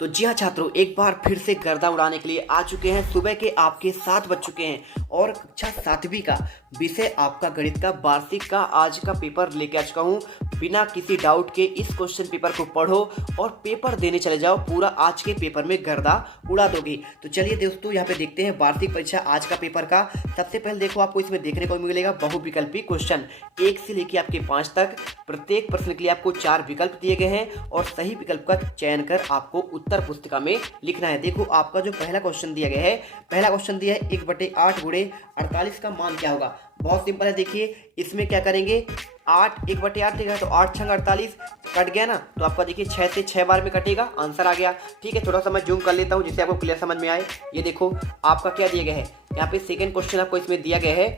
तो जी हाँ छात्रों, एक बार फिर से गर्दा उड़ाने के लिए आ चुके हैं। सुबह के आपके 7 बज चुके हैं और कक्षा 7वीं का विषय आपका गणित का वार्षिक का आज का पेपर लेके आ चुका हूँ। बिना किसी डाउट के इस क्वेश्चन पेपर को पढ़ो और पेपर देने चले जाओ। पूरा आज के पेपर में गर्दा उड़ा दोगे। तो चलिए दोस्तों, यहाँ पे देखते हैं वार्षिक परीक्षा आज का पेपर का। सबसे पहले देखो, आपको इसमें देखने को मिलेगा बहुविकल्पी क्वेश्चन 1 से लेकर आपके 5 तक। प्रत्येक प्रश्न के लिए आपको 4 विकल्प दिए गए हैं और सही विकल्प का चयन कर आपको उत्तर पुस्तिका में लिखना है। देखो, आपका जो पहला क्वेश्चन दिया गया है, पहला क्वेश्चन दिया है 1/8 गुणे 48 का मान क्या होगा। बहुत सिंपल है। देखिए, इसमें क्या करेंगे, 1/8 देगा तो 8 छंग 48 कट गया ना, तो आपका देखिए 6 से 6 बार में कटेगा, आंसर आ गया। ठीक है, थोड़ा सा मैं जूम कर लेता हूँ जिससे आपको क्लियर समझ में आए। ये देखो, आपका क्या दिया गया है, यहाँ पे सेकेंड क्वेश्चन आपको इसमें दिया गया है।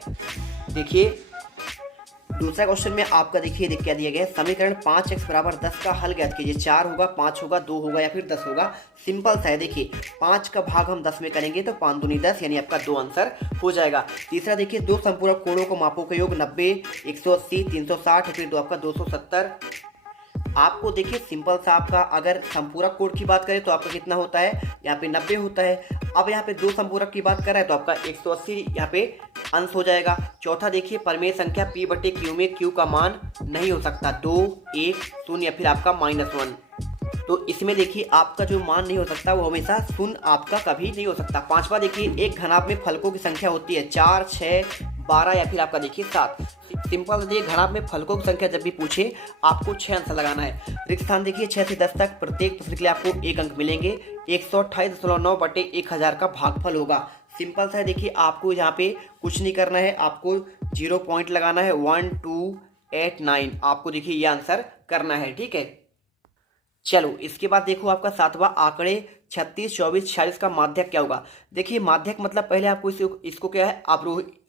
देखिए, दूसरा क्वेश्चन में आपका देखिए क्या दिया गया है, समीकरण 5x = 10 का हल ज्ञात कीजिए। 4 होगा, 5 होगा, 2 होगा या फिर 10 होगा। सिंपल सा है। देखिए, 5 का भाग हम 10 में करेंगे तो 5 दूनी 10, यानी आपका 2 आंसर हो जाएगा। तीसरा देखिए, दो संपूरक कोणों को मापों का योग 90, 180, 360 फिर दो आपका 270। आपको देखिए सिंपल सा, आपका अगर संपूरक कोण की बात करें तो आपका कितना होता है, यहाँ पे 90 होता है। अब यहाँ पे दो संपूरक की बात कर रहा है तो आपका 180 यहाँ पे अंश हो जाएगा। चौथा देखिए, परिमेय संख्या p/q में q का मान नहीं हो सकता, 2, 1, 0 या फिर आपका -1। तो इसमें देखिए आपका जो मान नहीं हो सकता वो हमेशा शून्य आपका कभी नहीं हो सकता। पांचवा देखिए, एक घनाभ में फलकों की संख्या होती है 4, 6, 12 या फिर आपका देखिए 7। सिंपल देखिए, घनाभ में फलकों की संख्या जब भी पूछे आपको 6 आंसर लगाना है। रिक्त स्थान देखिए 6 से 10 तक, प्रत्येक प्रश्न के लिए आपको 1 अंक मिलेंगे। 128.9/1000 का भागफल होगा। सिंपल सा है। देखिए, आपको यहाँ पे कुछ नहीं करना है, आपको 0 पॉइंट लगाना है। 1, 2, 8, 9 आपको देखिए ये आंसर करना है। ठीक है, चलो इसके बाद देखो, आपका 7वां आंकड़े 36, 24, 46 का माध्यक क्या होगा। देखिए, माध्यक मतलब पहले आपको इसको क्या है,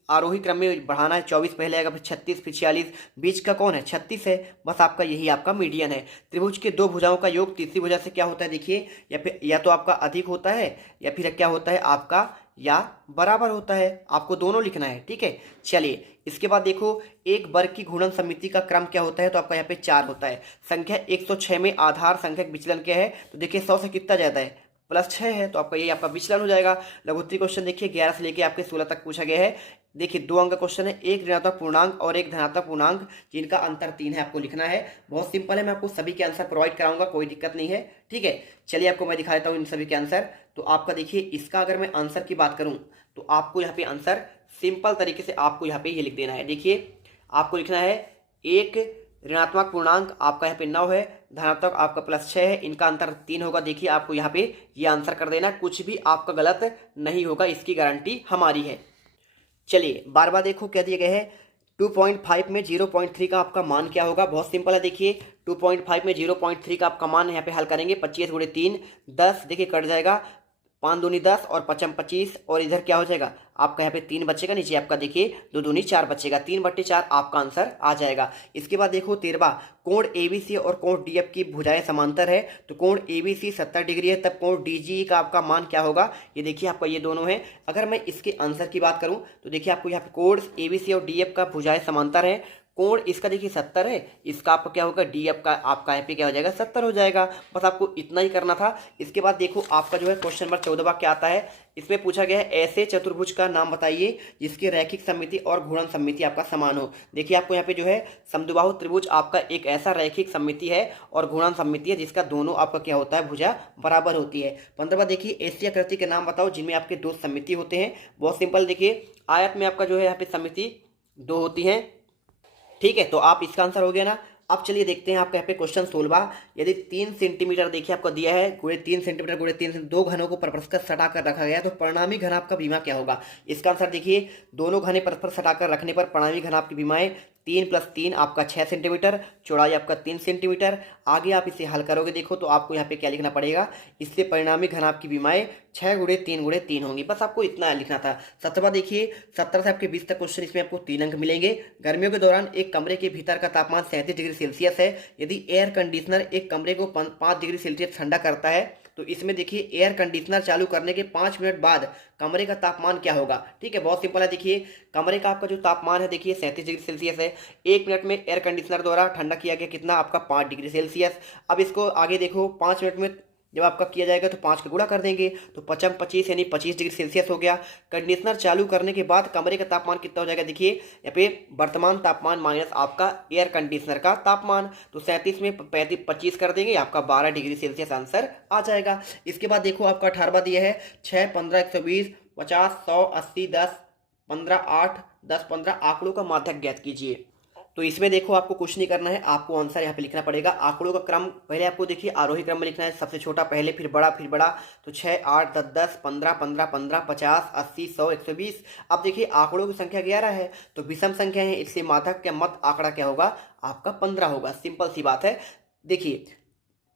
आरोही क्रम में बढ़ाना है। 24 पहले आएगा, फिर 36, फिर 46। बीच का कौन है, 36 है। बस आपका यही आपका मीडियन है। त्रिभुज के दो भुजाओं का योग तीसरी भुजा से क्या होता है, देखिए, या फिर या तो आपका अधिक होता है या फिर क्या होता है आपका या बराबर होता है। आपको दोनों लिखना है। ठीक है, चलिए इसके बाद देखो, एक वर्ग की घूर्णन समिति का क्रम क्या होता है, तो आपका यहाँ पे 4 होता है। संख्या 106 में आधार संख्यक विचलन क्या है, तो देखिए 100 से कितना ज्यादा है, +6 है, तो आपका ये आपका विचलन हो जाएगा। लघुत्तरी क्वेश्चन देखिए 11 से लेकर आपके 16 तक पूछा गया है। देखिए, 2 अंक का क्वेश्चन है, एक ऋणात्मक पूर्णांक और एक धनात्मक पूर्णांक जिनका अंतर 3 है, आपको लिखना है। बहुत सिंपल है, मैं आपको सभी के आंसर प्रोवाइड कराऊंगा, कोई दिक्कत नहीं है। ठीक है, चलिए आपको मैं दिखा देता हूँ इन सभी के आंसर। तो आपका देखिए, इसका अगर मैं आंसर की बात करूँ तो आपको यहाँ पे आंसर सिंपल तरीके से आपको यहाँ पे ये लिख देना है। देखिए, आपको लिखना है, एक ऋणात्मक पूर्णांक आपका यहाँ पे 9 है, धनात्मक आपका +6 है, इनका अंतर 3 होगा। देखिए, आपको यहाँ पे ये आंसर कर देना, कुछ भी आपका गलत नहीं होगा, इसकी गारंटी हमारी है। चलिए बार बार देखो क्या दिया गया है, 2.5 में 0.3 का आपका मान क्या होगा। बहुत सिंपल है। देखिए, 2.5 में 0.3 का आपका मान यहाँ पे हल करेंगे। 25 × 3 10, देखिए कट जाएगा, 5 दूनी 10 और 5 25, और इधर क्या हो जाएगा आपका यहाँ पे 3 बचेगा, नीचे आपका देखिए 2 दूनी 4 बचेगा, 3/4 आपका आंसर आ जाएगा। इसके बाद देखो 13वां, कोण ABC और कोण DF की भुजाएं समांतर है, तो कोण ABC 70 डिग्री है, तब कोण DGE का आपका मान क्या होगा। ये देखिए आपका ये दोनों है। अगर मैं इसके आंसर की बात करूं तो देखिए, आपको यहाँ पे कोण ABC और DF का भुजाएं समांतर है। कोण इसका देखिए 70 है, इसका आपका क्या होगा, DF का आपका यहाँ पे क्या हो जाएगा, 70 हो जाएगा। बस आपको इतना ही करना था। इसके बाद देखो, आपका जो है क्वेश्चन नंबर 14वां क्या आता है। इसमें पूछा गया है, ऐसे चतुर्भुज का नाम बताइए जिसकी रैखिक सममिति और घूर्णन सममिति आपका समान हो। देखिए, आपको यहाँ पे जो है समद्विबाहु त्रिभुज आपका एक ऐसा रैखिक सममिति है और घूर्णन सममिति है जिसका दोनों आपका क्या होता है, भुजा बराबर होती है। 15वां देखिए, ऐसी आकृति के नाम बताओ जिनमें आपके दो सममिति होते हैं। बहुत सिंपल, देखिए आयत में आपका जो है यहाँ पे सममिति 2 होती है। ठीक है, तो आप इसका आंसर हो गया ना। अब चलिए देखते हैं आपका यहाँ पे क्वेश्चन 16वां, यदि 3 सेंटीमीटर देखिए आपको दिया है, गुणे 3 सेंटीमीटर गुणे 3 दो घनों को परस्पर सटा कर रखा गया, तो परिणामी घनाभ का विमा क्या होगा। इसका आंसर देखिए, दोनों घने परस्पर सटाकर रखने पर परिणामी घनाभ की विमाएं 3 + 3 आपका 6 सेंटीमीटर, चौड़ाई आपका 3 सेंटीमीटर। आगे आप इसे हल करोगे देखो, तो आपको यहाँ पे क्या लिखना पड़ेगा, इससे परिणामी घनाभ की विमाएं 6 × 3 × 3 होंगी। बस आपको इतना लिखना था। 17वां देखिए, 17 से आपके 20 तक क्वेश्चन, इसमें आपको 3 अंक मिलेंगे। गर्मियों के दौरान एक कमरे के भीतर का तापमान 37 डिग्री सेल्सियस है। यदि एयर कंडीशनर एक कमरे को 5 डिग्री सेल्सियस ठंडा करता है, तो इसमें देखिए एयर कंडीशनर चालू करने के 5 मिनट बाद कमरे का तापमान क्या होगा। ठीक है, बहुत सिंपल है। देखिए, कमरे का आपका जो तापमान है देखिए 37 डिग्री सेल्सियस है। 1 मिनट में एयर कंडीशनर द्वारा ठंडा किया गया कितना, आपका 5 डिग्री सेल्सियस। अब इसको आगे देखो, 5 मिनट में जब आपका किया जाएगा तो 5 का गुणा कर देंगे तो 5 25 यानी 25 डिग्री सेल्सियस हो गया। कंडीशनर चालू करने के बाद कमरे का तापमान कितना हो जाएगा, देखिए यहाँ पे वर्तमान तापमान माइनस आपका एयर कंडीशनर का तापमान, तो 37 में 35 25 कर देंगे, आपका 12 डिग्री सेल्सियस आंसर आ जाएगा। इसके बाद देखो आपका 18वां दिया है 6 15 120 50 100 80 10 15 8 10 15 आंकड़ों का माध्यक ज्ञात कीजिए। तो इसमें देखो आपको कुछ नहीं करना है, आपको आंसर यहाँ पे लिखना पड़ेगा। आंकड़ों का क्रम पहले आपको देखिए आरोही क्रम में लिखना है, सबसे छोटा पहले फिर बड़ा फिर बड़ा, तो 6 8 10 10 15 15 15 50 80 100 120। अब देखिए आंकड़ों की संख्या 11 है तो विषम संख्या है, इसलिए माध्यक का मत आंकड़ा क्या होगा, आपका 15 होगा। सिंपल सी बात है। देखिए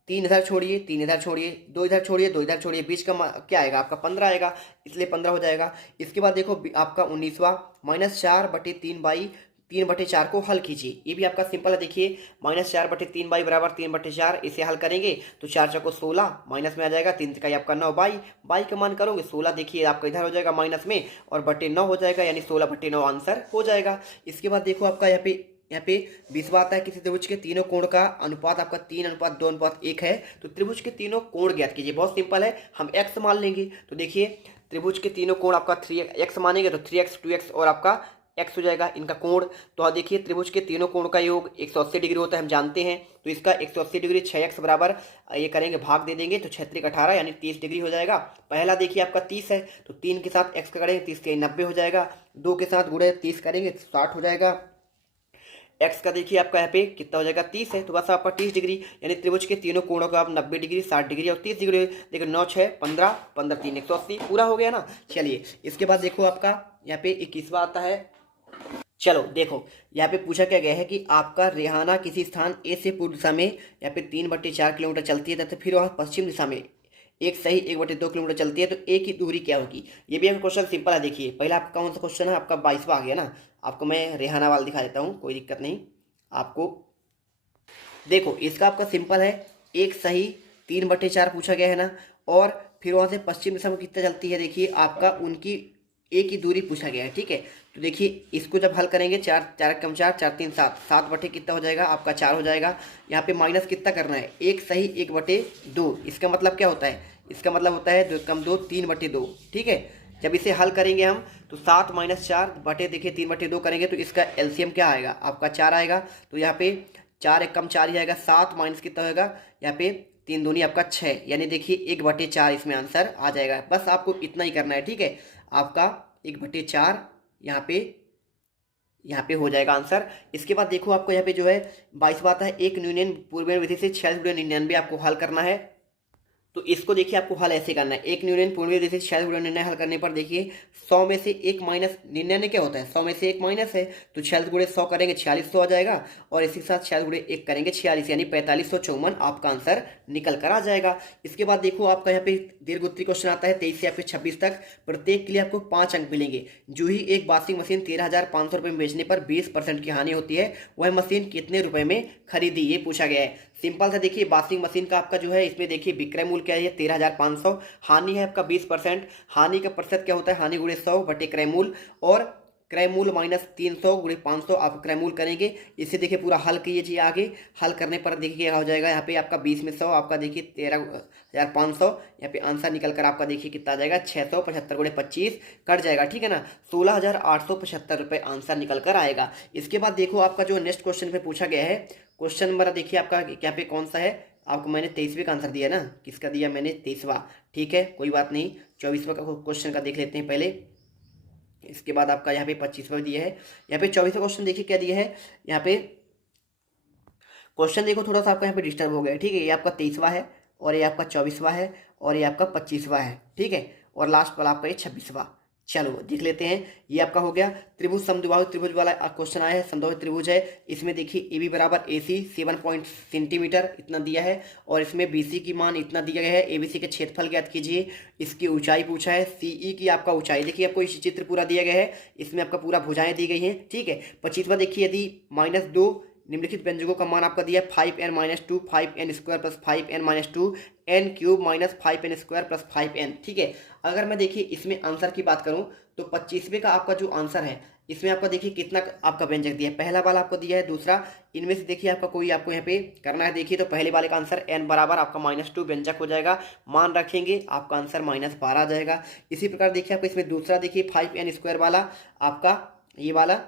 3 इधर छोड़िए 3 इधर छोड़िए 2 इधर छोड़िए 2 इधर छोड़िए, बीच का क्या आएगा आपका 15 आएगा, इसलिए 15 हो जाएगा। इसके बाद देखो आपका 19वां -4/3 3/4 को हल कीजिए, ये भी आपका सिंपल है। देखिए -4/3 बराबर 3/4, इसे हल करेंगे तो 4 चौको 16, माइनस में आ जाएगा 3 का आपका 9, बाई का मान करोगे 16, देखिए आपका इधर हो जाएगा माइनस में और बटे 9 हो जाएगा, यानी 16/9 आंसर हो जाएगा। इसके बाद देखो आपका यहाँ पे 20वां आता है, किसी त्रिभुज के तीनों कोण का अनुपात आपका 3:2:1 है, तो त्रिभुज के तीनों कोण ज्ञात कीजिए। बहुत सिंपल है, हम x मान लेंगे, तो देखिए त्रिभुज के तीनों कोण आपका 3x मानेंगे तो 3x 2x और आपका x हो जाएगा इनका कोण। तो देखिए त्रिभुज के तीनों कोण का योग 180 डिग्री होता है, हम जानते हैं, तो इसका 180 डिग्री 6x बराबर ये करेंगे भाग दे देंगे तो 6 18 यानी 30 डिग्री हो जाएगा। पहला देखिए आपका 30 है तो 3 के साथ x का करेंगे 30 के 90 हो जाएगा, 2 के साथ गुणे 30 करेंगे तो 60 हो जाएगा। x का देखिए आपका यहाँ पे कितना हो जाएगा 30 है तो बस आपका 30 डिग्री, यानी त्रिभुज के तीनों कोणों का आप 90 डिग्री 60 डिग्री और 30 डिग्री, देखो 9 6 15 15 3 180 पूरा हो गया ना। चलिए इसके बाद देखो आपका यहाँ पे 21वां आता है। चलो देखो यहाँ पे पूछा क्या गया है कि आपका रेहाना किसी स्थान ए से पूर्व दिशा में यहाँ पे 3/4 किलोमीटर चलती है तथा फिर वह पश्चिम दिशा में एक सही 1/2 किलोमीटर चलती है, तो ए की दूरी क्या होगी। ये भी आपका क्वेश्चन सिंपल है। देखिए पहला आपका कौन सा क्वेश्चन है, आपका 22वां आ गया ना। आपको मैं रेहाना वाला दिखा देता हूँ, कोई दिक्कत नहीं आपको। देखो इसका आपका सिंपल है, एक सही 3/4 पूछा गया है ना, और फिर वहाँ से पश्चिम दिशा में कितना चलती है, देखिए आपका उनकी ए की दूरी पूछा गया है, ठीक है। तो देखिए इसको जब हल करेंगे 4 4 कम 4 4 3 7 7 बटे कितना हो जाएगा आपका 4 हो जाएगा। यहाँ पे माइनस कितना करना है, एक सही 1/2, इसका मतलब क्या होता है, इसका मतलब होता है 2 कम 2 3/2, ठीक है। जब इसे हल करेंगे हम तो 7 - 4 बटे देखिए 3/2 करेंगे तो इसका एलसीएम क्या आएगा आपका 4 आएगा। तो यहाँ पे 4 1 कम 4 ही आएगा, 7 माइनस कितना होगा यहाँ पे 3 दूनी आपका 6, यानी देखिए 1/4 इसमें आंसर आ जाएगा। बस आपको इतना ही करना है, ठीक है। आपका 1/4 यहाँ पे हो जाएगा आंसर। इसके बाद देखो आपको यहाँ पे जो है 22वां आता है, एक न्यूनन पूर्व विधि से 46/99 आपको हल करना है। तो इसको देखिए आपको हल ऐसे करना है, एक न्यूनन पूर्व विधि से 46/99 हल करने पर देखिए 100 में से 1 माइनस 99 क्या होता है, 100 में से 1 माइनस है, तो 46 × 100 करेंगे 4600 आ जाएगा, और इसी के साथ 46 × 1 करेंगे 46, यानी 4554 आपका आंसर निकल कर आ जाएगा। इसके बाद देखो आपका यहाँ पे दीर्घ उत्तरीय क्वेश्चन आता है 23 से आपके 26 तक, प्रत्येक के लिए आपको 5 अंक मिलेंगे। जो ही एक वॉशिंग मशीन 13,500 रुपये में बेचने पर 20% की हानि होती है, वह मशीन कितने रुपए में खरीदी, ये पूछा गया है। सिंपल सा देखिए वॉशिंग मशीन का आपका जो है इसमें देखिए विक्रय मूल्य क्या है 13,500, हानि है आपका 20%, हानि का प्रतिशत क्या होता है, हानि गुणे 100 बटे क्रय मूल्य, और क्रय मूल्य माइनस 300 × 500 आप क्रय मूल्य करेंगे। इसे देखिए पूरा हल कीजिए, आगे हल करने पर देखिए क्या हो जाएगा, यहाँ पे आपका 20 में 100 आपका देखिए 13,500, यहाँ पे आंसर निकल कर आपका देखिए कितना आ जाएगा 675 × 25 कट जाएगा, ठीक है ना, 16,875 रुपये आंसर निकल कर आएगा। इसके बाद देखो आपका जो नेक्स्ट क्वेश्चन पे पूछा गया है, क्वेश्चन नंबर देखिए आपका यहाँ पे कौन सा है, आपको मैंने 23वें का आंसर दिया ना, किसका दिया मैंने 23वां, ठीक है कोई बात नहीं। 24वां का क्वेश्चन का देख लेते हैं पहले, इसके बाद आपका यहाँ पे 25वां दिया है। यहाँ पे 24वां क्वेश्चन देखिए क्या दिया है, यहाँ पे क्वेश्चन देखो थोड़ा सा आपका यहाँ पे डिस्टर्ब हो गया है, ठीक है। ये आपका 23वां है, और ये आपका 24वां है, और ये आपका 25वां है, ठीक है, और लास्ट वाला आपका ये 26वां। चलो देख लेते हैं, ये आपका हो गया त्रिभुज समद्विबाहु त्रिभुज वाला क्वेश्चन आया है, समद्विबाहु त्रिभुज है। इसमें देखिए ए बी बराबर ए सी 7 सेंटीमीटर इतना दिया है, और इसमें बी सी की मान इतना दिया गया है। ए बी सी के क्षेत्रफल ज्ञात कीजिए, इसकी ऊंचाई पूछा है, सी ई की आपका ऊंचाई देखिए आपको इस चित्र पूरा दिया गया है, इसमें आपका पूरा भुजाएं दी गई हैं, ठीक है। 25वां देखिए यदि -2 निम्नलिखित व्यंजकों का मान आपका दिया 5n - 2 5n² + 5n - 2 n³ - 5n² + 5n, ठीक है। अगर मैं देखिए इसमें आंसर की बात करूं तो 25वें का आपका जो आंसर है इसमें आपका देखिए कितना आपका व्यंजक दिया है, पहला वाला आपको दिया है, दूसरा, इनमें से देखिए आपका कोई आपको यहाँ पे करना है। देखिए तो पहले वाले का आंसर n बराबर आपका -2 व्यंजक हो जाएगा, मान रखेंगे आपका आंसर -12 आ जाएगा। इसी प्रकार देखिए आपको इसमें दूसरा देखिए 5n² वाला आपका ये वाला,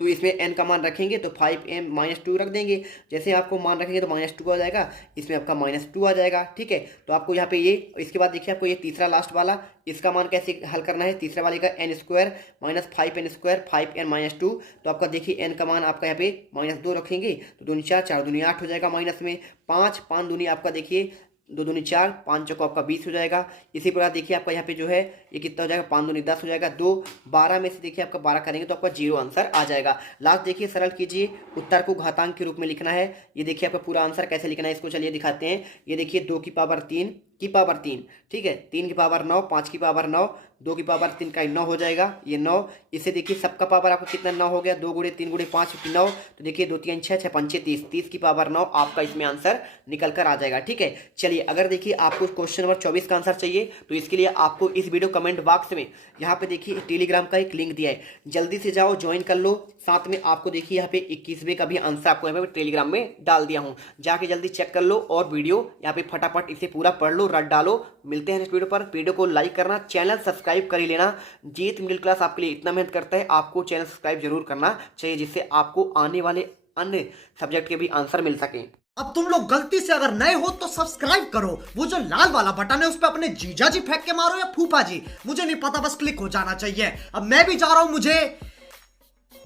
तो इसमें n का मान रखेंगे तो 5m -2 रख देंगे, जैसे आपको मान रखेंगे तो -2 आ जाएगा, इसमें आपका -2 आ जाएगा। ठीक है, तो आपको यहाँ पे ये, इसके बाद देखिए आपको ये तीसरा लास्ट वाला, इसका मान कैसे हल करना है, तीसरे वाले का n² -5n² 5n-2, तो आपका देखिए n का मान आपका यहाँ पे -2 रखेंगे तो 2 4 4 दूनी 8 हो जाएगा, माइनस में 5 5 दूनी आपका देखिए 2 दूनी 4 5 चौको आपका 20 हो जाएगा। इसी प्रकार देखिए आपका यहाँ पे जो है ये कितना हो जाएगा, 5 दूनी 10 हो जाएगा, 2 12 में से देखिए आपका 12 करेंगे तो आपका 0 आंसर आ जाएगा। लास्ट देखिए सरल कीजिए, उत्तर को घातांक के रूप में लिखना है। ये देखिए आपका पूरा आंसर कैसे लिखना है इसको चलिए दिखाते हैं। ये देखिए 2 की पावर 3 की पावर 3, ठीक है, 3 की पावर 9, 5 की पावर 9, 2 की पावर 3 का 9 हो जाएगा, ये 9। इसे देखिए सबका पावर आपको कितना 9 हो गया, 2 गुणे 3 गुणे 5 9, तो देखिए 2 3 6 6 5 30, 30 की पावर 9 आपका इसमें आंसर निकल कर आ जाएगा। ठीक है, चलिए अगर देखिए आपको क्वेश्चन नंबर 24 का आंसर चाहिए तो इसके लिए आपको इस वीडियो कमेंट बॉक्स में यहाँ पे देखिए टेलीग्राम का एक लिंक दिया है, जल्दी से जाओ ज्वाइन कर लो। साथ में आपको देखिए यहाँ पे 21वें का भी आंसर आपको यहाँ पे टेलीग्राम में डाल दिया हूँ, जाके जल्दी चेक कर लो और वीडियो यहाँ पे फटाफट इसे पूरा पढ़ लो, रट डालो। मिलते हैं नेक्स्ट वीडियो पर, वीडियो को लाइक करना, चैनल सब्सक्राइब कर ही लेना। जीत मिडिल क्लास आपके लिए इतना मेहनत करता है, आपको चैनल सब्सक्राइब जरूर करना चाहिए, जिससे आपको आने वाले अन्य सब्जेक्ट के भी आंसर मिल सके। अब तुम लोग गलती से अगर नए हो तो सब्सक्राइब करो, वो जो लाल वाला बटन है उस पर अपने जीजा जी फेंक के मारो या फूफा जी, मुझे नहीं पता, बस क्लिक हो जाना चाहिए। अब मैं भी जा रहा हूं, मुझे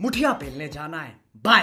मुठिया पेलने जाना है। बाय।